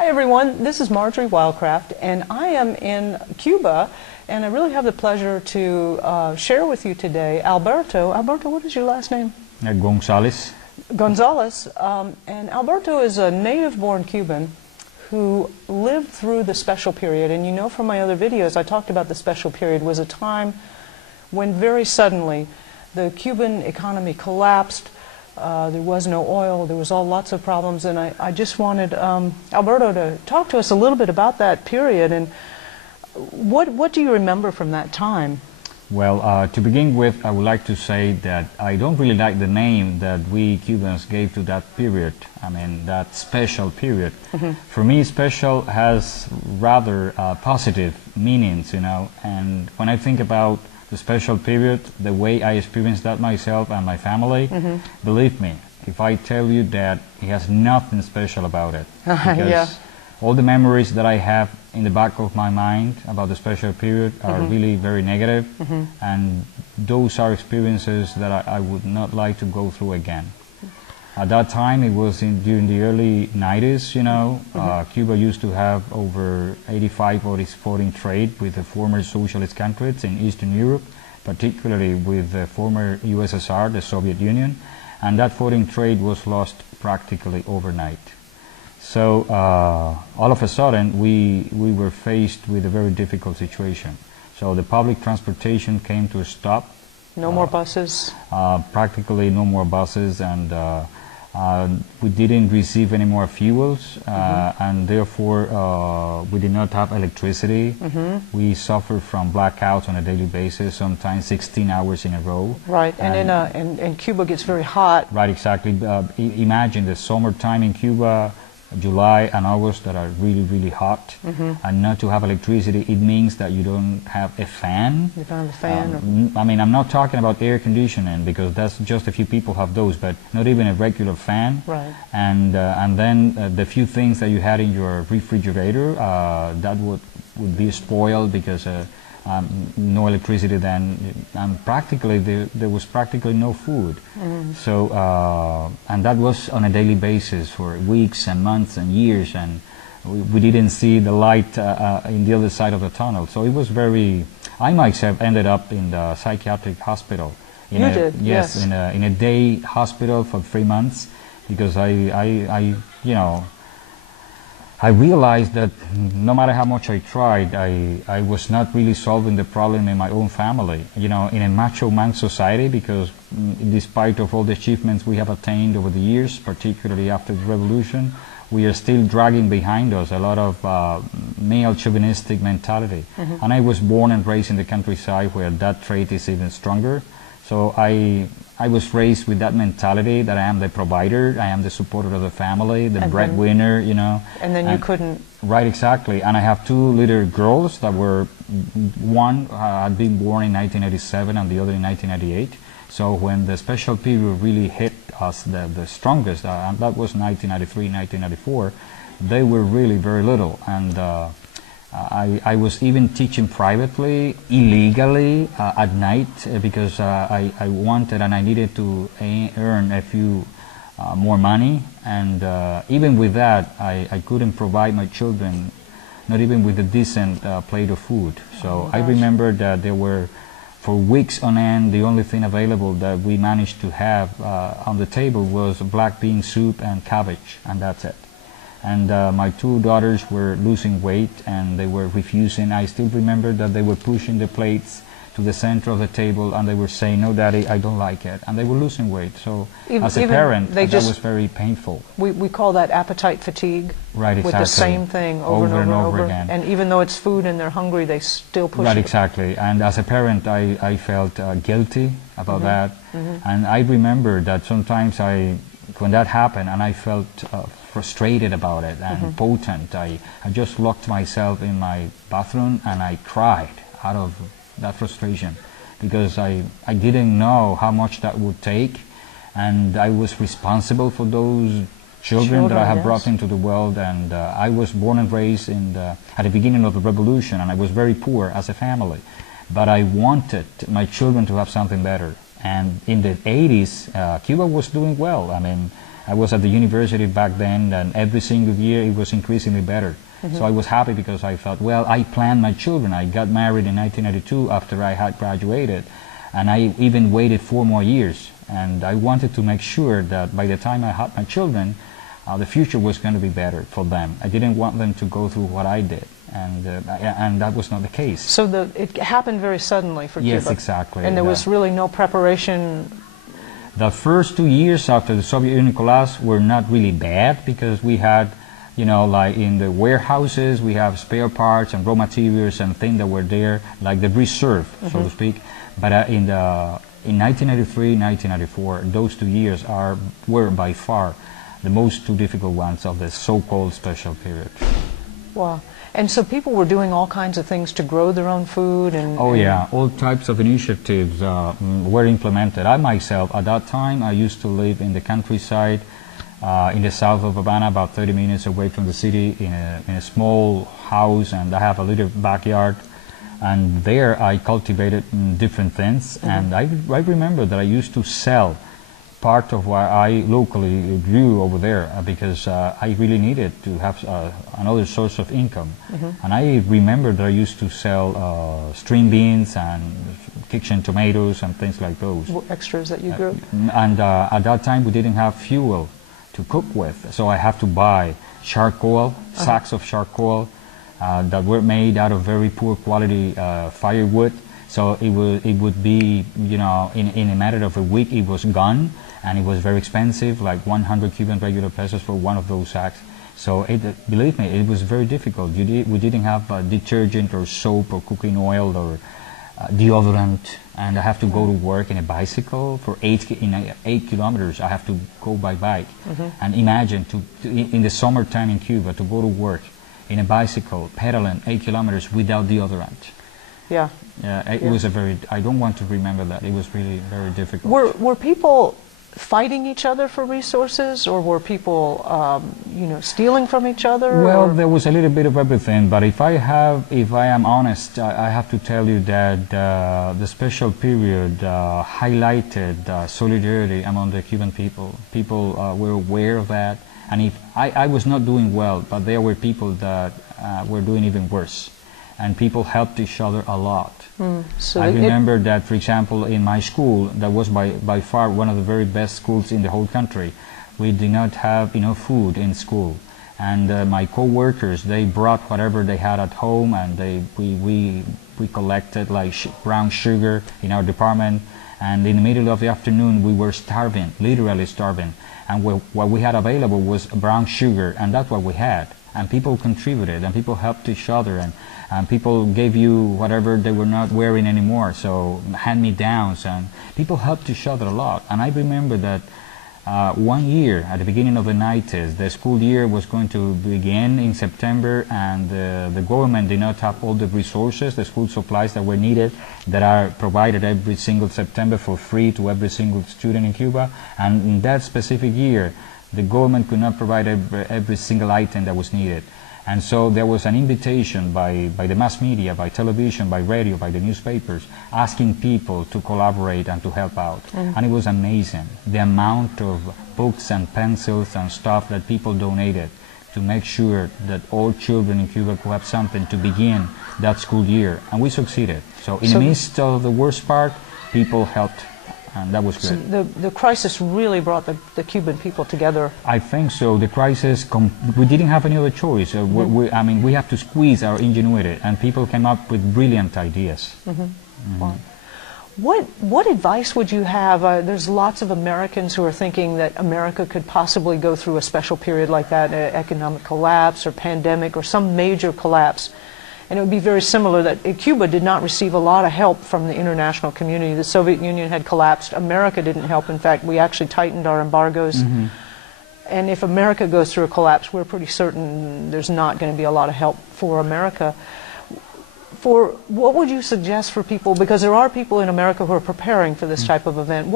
Hi everyone, this is Marjory Wildcraft and I am in Cuba and I really have the pleasure to share with you today Alberto. Alberto, what is your last name? Gonzales. Gonzales. And Alberto is a native-born Cuban who lived through the special period, and you know from my other videos I talked about the special period was a time when very suddenly the Cuban economy collapsed. There was no oil, there was lots of problems, and I just wanted Alberto to talk to us a little bit about that period, and what do you remember from that time? Well, to begin with, I would like to say that I don't really like the name that we Cubans gave to that period. I mean, that special period. For me, special has rather positive meanings, you know, and when I think about the special period, the way I experienced that myself and my family, believe me, if I tell you that it has nothing special about it. Because all the memories that I have in the back of my mind about the special period are really very negative, and those are experiences that I would not like to go through again. At that time, it was during the early 90s, you know, Cuba used to have over 85 foreign trade with the former socialist countries in Eastern Europe, particularly with the former USSR, the Soviet Union, and that foreign trade was lost practically overnight. So all of a sudden, we were faced with a very difficult situation. So the public transportation came to a stop. No more buses? Practically no more buses, and we didn't receive any more fuels, and therefore we did not have electricity. We suffered from blackouts on a daily basis, sometimes 16 hours in a row. Right, and Cuba gets very hot. Right, exactly. Imagine the summertime in Cuba, July and August, that are really, really hot, and not to have electricity, it means that you don't have a fan. You don't have a fan? I mean, I'm not talking about air conditioning, because that's just a few people have those, but not even a regular fan. Right. And then the few things that you had in your refrigerator, that would be spoiled because no electricity then, and practically there was practically no food. So and that was on a daily basis for weeks and months and years, and we didn't see the light in the other side of the tunnel. So it was very, I myself ended up in the psychiatric hospital. You did? Yes, in a day hospital for 3 months, because I you know, I realized that no matter how much I tried, I was not really solving the problem in my own family. You know, in a macho man society, because despite of all the achievements we have attained over the years, particularly after the revolution, we are still dragging behind us a lot of male chauvinistic mentality. And I was born and raised in the countryside where that trait is even stronger. So I was raised with that mentality that I am the provider, I am the supporter of the family, the breadwinner, you know. And then you couldn't... Right, exactly. And I have 2 little girls that were, one had been born in 1987 and the other in 1998. So when the special period really hit us the strongest, and that was 1993, 1994, they were really very little. And I was even teaching privately, illegally, at night, because I wanted and I needed to earn a few more money, and even with that I couldn't provide my children, not even with a decent plate of food. So I remember that there were, for weeks on end, the only thing available that we managed to have on the table was black bean soup and cabbage, and that's it. And my 2 daughters were losing weight and they were refusing. I still remember that they were pushing the plates to the center of the table and they were saying, "No, Daddy, I don't like it." And they were losing weight. So as a parent, that was very painful. We call that appetite fatigue. Right, exactly. With the same thing over and over again. And even though it's food and they're hungry, they still push it. Right, exactly. And as a parent, I felt guilty about that. And I remember that sometimes when that happened and I felt frustrated about it and potent, I just locked myself in my bathroom and I cried out of that frustration, because I didn't know how much that would take, and I was responsible for those children that I have brought into the world, and I was born and raised at the beginning of the revolution, and I was very poor as a family, but I wanted my children to have something better. And in the 80s, Cuba was doing well. I mean, I was at the university back then, and every single year it was increasingly better. So I was happy because I thought, well, I planned my children. I got married in 1992 after I had graduated, and I even waited 4 more years. And I wanted to make sure that by the time I had my children, the future was going to be better for them. I didn't want them to go through what I did, and that was not the case. So it happened very suddenly for Cuba. Yes, exactly. And there was really no preparation. The first 2 years after the Soviet Union collapse were not really bad because we had, you know, like in the warehouses, we have spare parts and raw materials and things that were there, like the reserve, so to speak. But in 1993, 1994, those 2 years were by far the most two difficult ones of the so-called special period. Wow. And so people were doing all kinds of things to grow their own food and... Oh yeah, all types of initiatives were implemented. I myself, at that time, I used to live in the countryside in the south of Havana, about 30 minutes away from the city, in a small house, and I have a little backyard. And there I cultivated different things, and I remember that I used to sell part of what I locally grew over there because I really needed to have another source of income. And I remember that I used to sell string beans and kitchen tomatoes and things like those. Extras that you grew? And at that time we didn't have fuel to cook with, so I have to buy charcoal, sacks of charcoal that were made out of very poor quality firewood. So it would be, you know, in a matter of a week it was gone, and it was very expensive, like 100 Cuban regular pesos for one of those sacks. So believe me, it was very difficult. We didn't have detergent or soap or cooking oil or deodorant, and I have to go to work in a bicycle for 8 kilometers. I have to go by bike. And imagine in the summertime in Cuba to go to work in a bicycle pedaling 8 kilometers without deodorant. Yeah. It was I don't want to remember that. It was really very difficult. Were people fighting each other for resources, or were people, you know, stealing from each other? Well, there was a little bit of everything, but if I am honest, I have to tell you that the special period highlighted solidarity among the Cuban people. People were aware of that, and if I was not doing well, but there were people that were doing even worse, and people helped each other a lot. So I remember that, for example, in my school, that was by far one of the very best schools in the whole country. We did not have enough food in school, and my co-workers, they brought whatever they had at home, and we collected like brown sugar in our department, and in the middle of the afternoon we were starving, literally starving, and what we had available was brown sugar, and that's what we had. And people contributed, and people helped each other, and people gave you whatever they were not wearing anymore, so hand-me-downs, and people helped each other a lot. And I remember that 1 year, at the beginning of the 90s, the school year was going to begin in September, and the government did not have all the resources, the school supplies that were needed, that are provided every single September for free to every single student in Cuba. And in that specific year, the government could not provide every single item that was needed. And so there was an invitation by the mass media, by television, by radio, by the newspapers, asking people to collaborate and to help out. And it was amazing, the amount of books and pencils and stuff that people donated to make sure that all children in Cuba could have something to begin that school year. And we succeeded. So in the midst of the worst part, people helped. And that was good. So the crisis really brought the Cuban people together. I think so. The crisis, we didn't have any other choice. I mean, we have to squeeze our ingenuity, and people came up with brilliant ideas. Wow. What advice would you have? There's lots of Americans who are thinking that America could possibly go through a special period like that, economic collapse or pandemic or some major collapse. And it would be very similar that Cuba did not receive a lot of help from the international community. The Soviet Union had collapsed. America didn't help. In fact, we actually tightened our embargoes. And if America goes through a collapse, we're pretty certain there's not going to be a lot of help for America. What would you suggest for people, because there are people in America who are preparing for this type of event,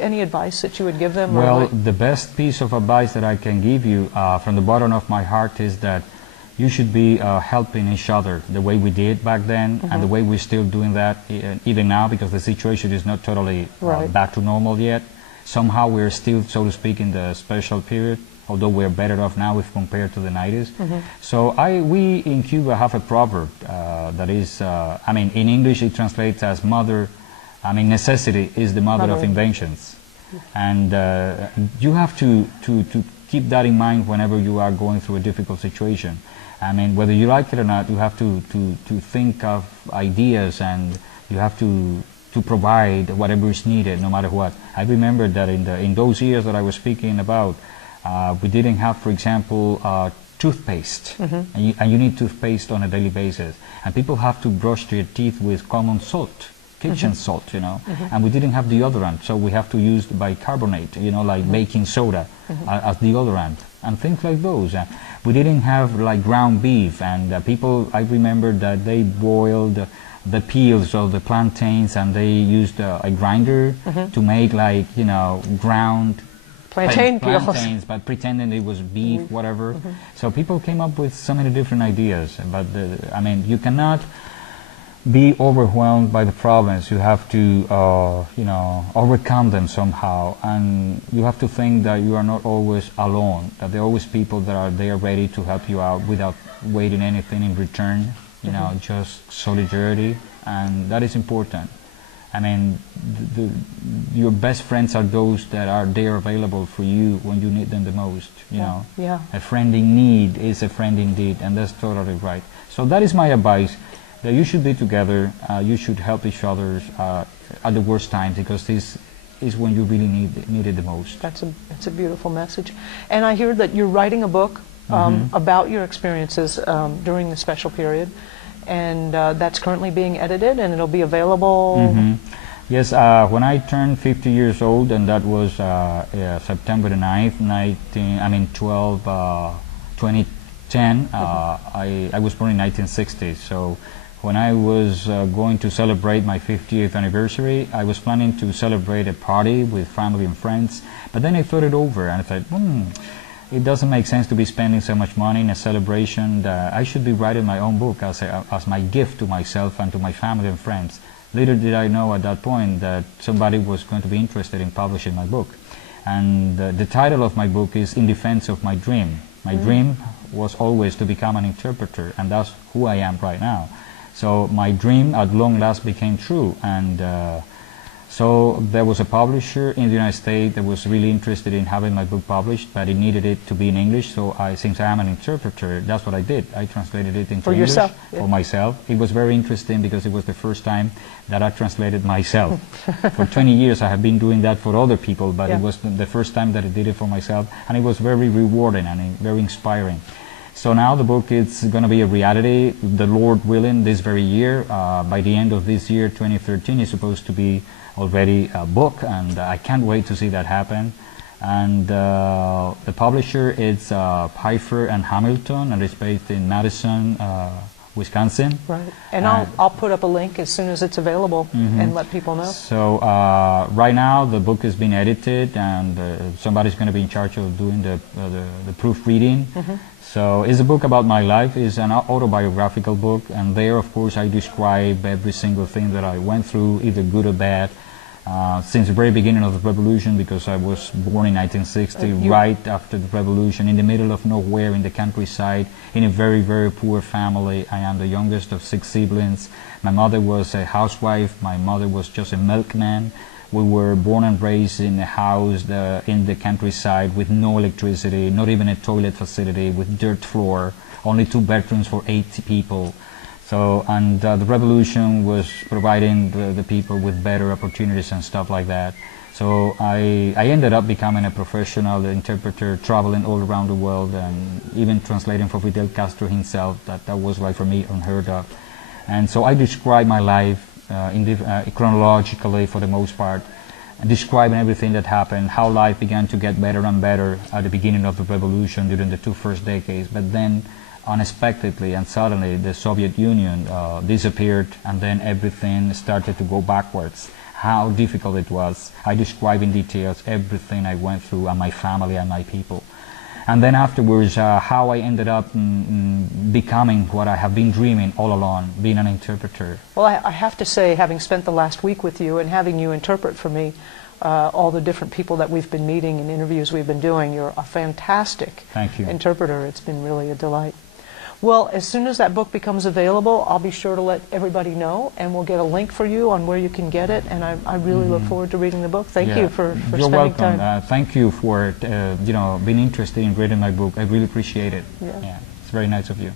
any advice that you would give them? Well, the best piece of advice that I can give you from the bottom of my heart is that you should be helping each other the way we did back then, and the way we're still doing that even now, because the situation is not totally back to normal yet. somehow we're still, so to speak, in the special period, although we're better off now if compared to the 90s. So we in Cuba have a proverb that is, I mean, in English it translates as necessity is the mother of inventions. And you have to keep that in mind whenever you are going through a difficult situation. I mean, whether you like it or not, you have to think of ideas, and you have to provide whatever is needed, no matter what. I remember that in those years that I was speaking about, we didn't have, for example, toothpaste, and you need toothpaste on a daily basis, and people have to brush their teeth with common salt, kitchen salt, you know, and we didn't have deodorant, so we have to use bicarbonate, you know, like baking soda as deodorant, and things like those. We didn't have like ground beef, and people, I remember that they boiled the peels of the plantains, and they used a grinder to make, like, you know, ground plantains, but pretending it was beef, whatever. So people came up with so many different ideas. But I mean, you cannot be overwhelmed by the problems. You have to, you know, overcome them somehow, and you have to think that you are not always alone. That there are always people that are there ready to help you out without waiting anything in return. You know, just solidarity, and that is important. I mean, your best friends are those that are there available for you when you need them the most, you know. A friend in need is a friend indeed, and that's totally right. So that is my advice, that you should be together, you should help each other at the worst times, because this is when you really need it the most. That's a beautiful message. And I hear that you're writing a book about your experiences during the special period, and that's currently being edited, and it'll be available. Yes, when I turned 50 years old, and that was September the 9th, 2010, I was born in 1960, so when I was going to celebrate my 50th anniversary, I was planning to celebrate a party with family and friends, but then I thought it over, and I thought, it doesn't make sense to be spending so much money in a celebration. I should be writing my own book as my gift to myself and to my family and friends. Little did I know at that point that somebody was going to be interested in publishing my book. And the title of my book is In Defense of My Dream. My dream was always to become an interpreter, and that's who I am right now. So my dream at long last became true, and so there was a publisher in the United States that was really interested in having my book published, but it needed it to be in English. So since I am an interpreter, that's what I did. I translated it into English for myself. It was very interesting because it was the first time that I translated myself. For 20 years I have been doing that for other people, but it was the first time that I did it for myself, and it was very rewarding and very inspiring. So now the book is going to be a reality, the Lord willing, this very year. By the end of this year, 2013, it's supposed to be already a book, and I can't wait to see that happen. And the publisher is Pfeiffer and Hamilton, and it's based in Madison, Wisconsin. Right, and I'll put up a link as soon as it's available and let people know. So right now the book is being edited, and somebody's going to be in charge of doing the proofreading. So it's a book about my life. It's an autobiographical book, and there, of course, I describe every single thing that I went through, either good or bad, since the very beginning of the revolution, because I was born in 1960, right after the revolution, in the middle of nowhere in the countryside, in a very, very poor family. I am the youngest of 6 siblings. My mother was a housewife. My mother was just a milkman. We were born and raised in a house in the countryside with no electricity, not even a toilet facility, with dirt floor, only 2 bedrooms for 80 people. So, and the revolution was providing the people with better opportunities and stuff like that. So I ended up becoming a professional interpreter, traveling all around the world, and even translating for Fidel Castro himself. That was, like, for me, unheard of. And so I describe my life chronologically, for the most part, describing everything that happened, how life began to get better and better at the beginning of the revolution during the 2 first decades, but then unexpectedly and suddenly the Soviet Union disappeared, and then everything started to go backwards. How difficult it was. I describe in details everything I went through, and my family and my people. And then afterwards, how I ended up becoming what I have been dreaming all along, being an interpreter. Well, I have to say, having spent the last week with you and having you interpret for me, all the different people that we've been meeting and interviews we've been doing. You're a fantastic Thank you. interpreter. It's been really a delight. Well, as soon as that book becomes available, I'll be sure to let everybody know, and we'll get a link for you on where you can get it, and I really look forward to reading the book. Thank you for You're spending welcome. time. Thank you for being interested in reading my book. I really appreciate it. Yeah. It's very nice of you.